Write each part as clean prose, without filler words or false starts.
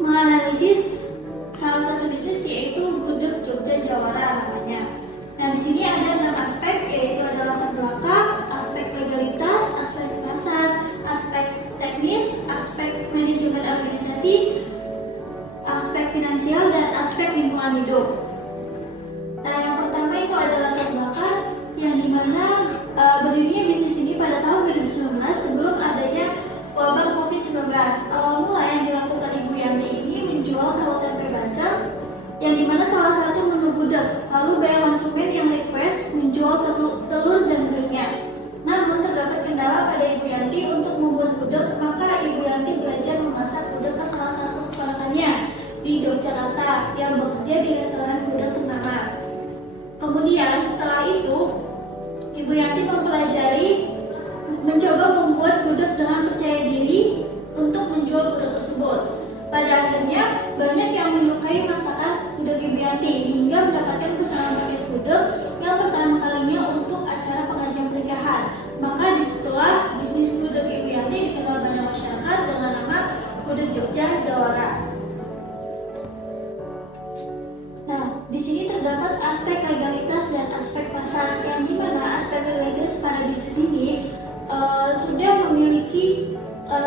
menganalisis salah satu bisnis, yaitu Gudeg Jogja Jawara namanya. Nah, di sini ada 6 aspek, yaitu ada latar belakang, aspek legalitas, aspek pasar, aspek teknis, aspek manajemen organisasi, aspek finansial, dan aspek lingkungan hidup. Nah, yang pertama itu ada latar belakang, yang dimana berdirinya bisnis ini pada tahun 2019 sebelum adanya wabah COVID-19. Awal mula yang dilakukan Ibu Yanti ini menjual tahu tempe bacem, yang dimana salah satu menu gudeg. Lalu banyak konsumen yang request menjual telur dan gulingnya. Namun terdapat kendala pada Ibu Yanti untuk membuat gudeg, maka Ibu Yanti belajar memasak gudeg ke salah satu keponakannya di Yogyakarta yang bekerja di restoran gudeg ternama. Kemudian setelah itu Ibu Yanti mencoba membuat gudeg dengan percaya diri untuk menjual gudeg tersebut. Pada akhirnya banyak yang menyukai masakan gudeg Ibu Yanti hingga mendapatkan pesanan paket gudeg yang pertama kalinya untuk acara pengajian pernikahan. Maka disitulah bisnis gudeg Ibu Yanti dikenal banyak masyarakat dengan nama Gudeg Jogja Jawara. Nah, di sini terdapat aspek legalitas dan aspek pasar, yang dimana aspek legalitas pada bisnis ini sudah memiliki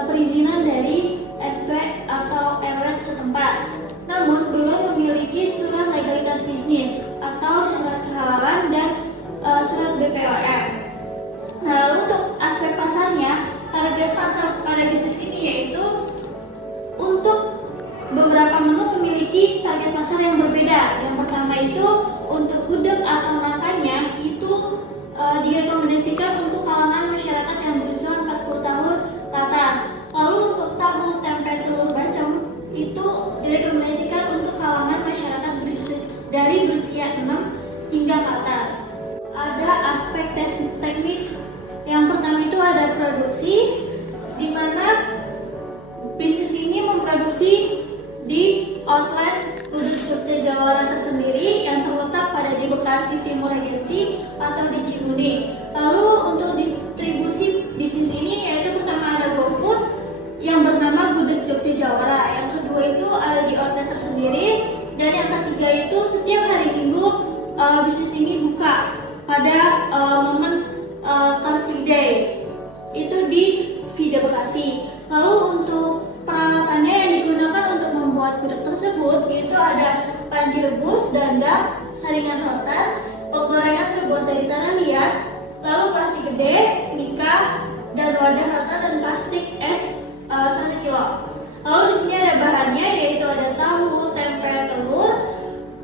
perizinan dari RT atau RW setempat, namun belum memiliki surat legalitas bisnis atau surat kehalalan dan surat BPOM. Nah, lalu untuk aspek pasarnya, target pasar pada bisnis ini yaitu untuk beberapa menu memiliki target pasar yang berbeda. Yang pertama itu untuk gudeg atau nangkanya itu direkomendasikan untuk kalangan masyarakat yang berusia 40 tahun ke atas. Lalu untuk tahu tempe telur bacem itu direkomendasikan untuk kalangan masyarakat dari berusia 6 hingga ke atas. Ada aspek teknis. Yang pertama itu ada produksi, di mana bisnis ini memproduksi di outlet Gudeg Jogja Jawara tersendiri yang terletak pada di Bekasi Timur Regency atau di Cimuning. Lalu untuk distribusi bisnis ini yaitu pertama ada GoFood yang bernama Gudeg Jogja Jawara, yang kedua itu ada di outlet tersendiri, dan yang ketiga itu setiap hari Minggu bisnis ini buka pada momen Car Free Day itu di Vida Bekasi. Lalu untuk peralatannya yang digunakan untuk membuat gudeg tersebut yaitu ada panci rebus, dandang, saringan rotan, penggorengan terbuat dari tanah liat, lalu plastik gede, mika, dan wadah rata dan plastik es 1 kilo. Lalu di sini ada bahannya yaitu ada tahu, tempe, telur,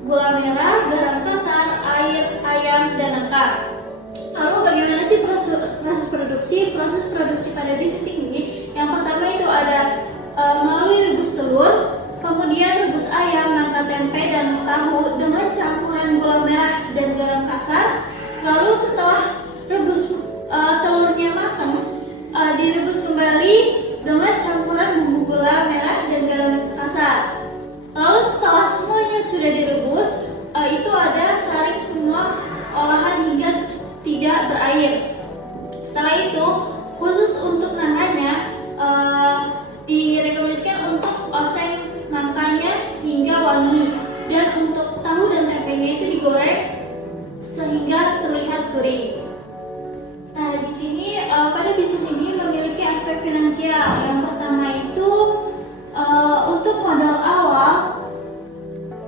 gula merah, garam kasar, air, ayam, dan nangka. Lalu bagaimana sih proses produksi? Proses produksi pada bisnis ini yang pertama itu ada melalui rebus telur, kemudian rebus ayam, nangka, tempe, dan tahu dengan campuran gula merah dan garam kasar. Lalu setelah rebus telurnya matang, direbus kembali dengan campuran bumbu gula merah dan garam kasar. Lalu setelah semuanya sudah direbus, itu ada saring semua olahan hingga tidak berair. Setelah itu khusus untuk nangkanya direkomendasikan untuk oseng nangkanya hingga wangi, dan untuk tahu dan tempenya itu digoreng sehingga terlihat gurih. Nah, di sini pada bisnis ini memiliki aspek finansial. Yang pertama itu untuk modal awal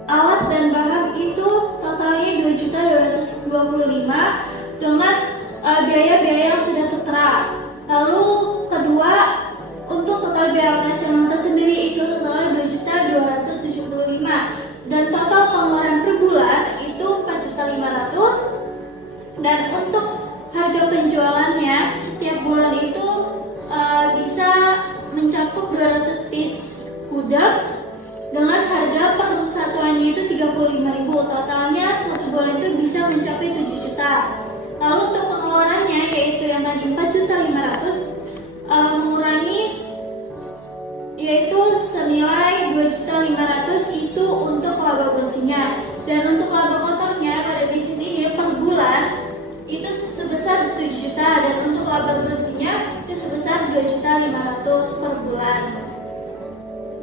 alat dan bahan itu totalnya 2.225.000 dengan biaya-biaya yang sudah tertera. Lalu kedua, untuk total biaya operasional tersendiri itu totalnya 2.275.000 dan total pengeluaran per bulan itu 4.500.000, dan untuk harga penjualannya setiap bulan itu bisa mencakup 200 piece gudeg dengan harga per satuannya itu 35.000. Totalnya satu bulan itu bisa mencapai 7 juta. Lalu untuk pengeluarannya yaitu yang tadi 4.500.000 mengurangi yaitu senilai 2.500.000 itu untuk laba bersihnya, dan untuk laba kotornya pada bisnis ini per bulan itu sebesar 7 juta, dan untuk laba bersihnya itu sebesar 2.500.000 per bulan.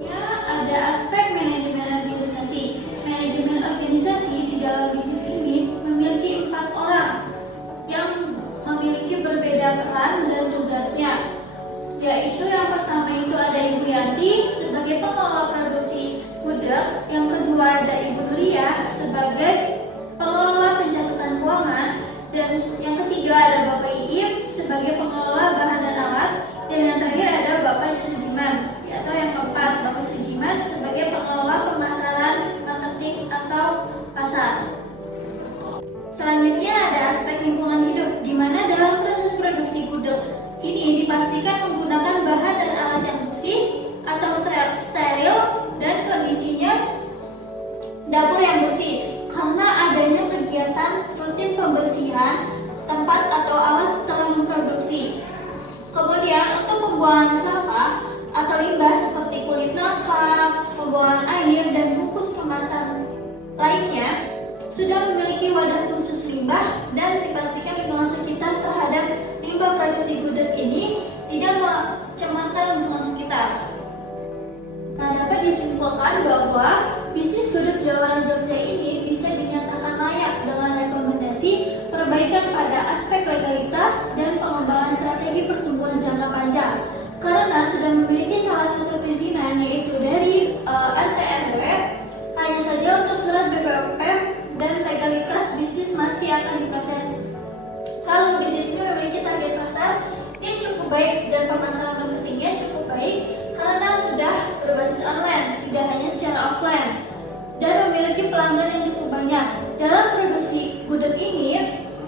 Ya, ada ada aspek manajemen organisasi. Manajemen organisasi di dalam bisnis ini memiliki 4 orang yang memiliki berbeda peran dan tugasnya, yaitu yang pertama itu ada Ibu Yanti sebagai pengelola produksi gudeg, yang kedua ada Ibu Nuria sebagai pengelola pencatatan keuangan, dan yang ketiga ada Bapak Iim sebagai pengelola bahan dan alat, dan yang terakhir ada Bapak Sujiman, atau yang keempat Bapak Sujiman sebagai pengelola pemasaran, marketing atau pasar. Selanjutnya ada aspek lingkungan hidup, di mana dalam proses produksi gudeg ini dipastikan menggunakan bahan dan alat yang bersih atau steril dan kondisinya dapur yang bersih, karena adanya kegiatan rutin pembersihan tempat atau alat setelah memproduksi. Kemudian untuk pembuangan sampah atau limbah seperti kulit nangka, pembuangan air, dan bungkus kemasan lainnya sudah memiliki wadah khusus limbah, dan dipastikan lingkungan sekitar terhadap limbah produksi gudeg ini tidak mencemarkan lingkungan sekitar. Nah, dapat disimpulkan bahwa bisnis gudeg Jawara Jogja ini bisa dinyatakan layak dengan rekomendasi perbaikan pada aspek legalitas dan pengembangan strategi pertumbuhan jangka panjang, karena sudah memiliki salah satu perizinan, yaitu dari RT RW. Hanya saja untuk surat BPOM dan legalitas bisnis masih akan diproses. Lalu bisnis ini memiliki target pasar yang cukup baik dan pemasaran marketingnya cukup baik karena sudah berbasis online, tidak hanya secara offline, dan memiliki pelanggan yang cukup banyak. Dalam produksi gudeg ini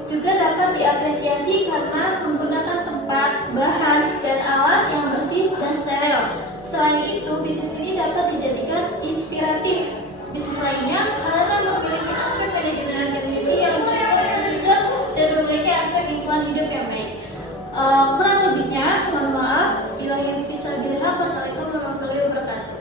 juga dapat diapresiasi karena menggunakan tempat, bahan, dan alat yang bersih dan steril. Selain itu, bisnis ini dapat dijadikan inspiratif bisnis lainnya karena memiliki aspek manajemen organisasi yang cukup tersusun dan memiliki aspek lingkungan hidup yang baik. Kurang lebihnya, mohon maaf. Bila yang bisa dilihat, wassalamualaikum warahmatullahi wabarakatuh.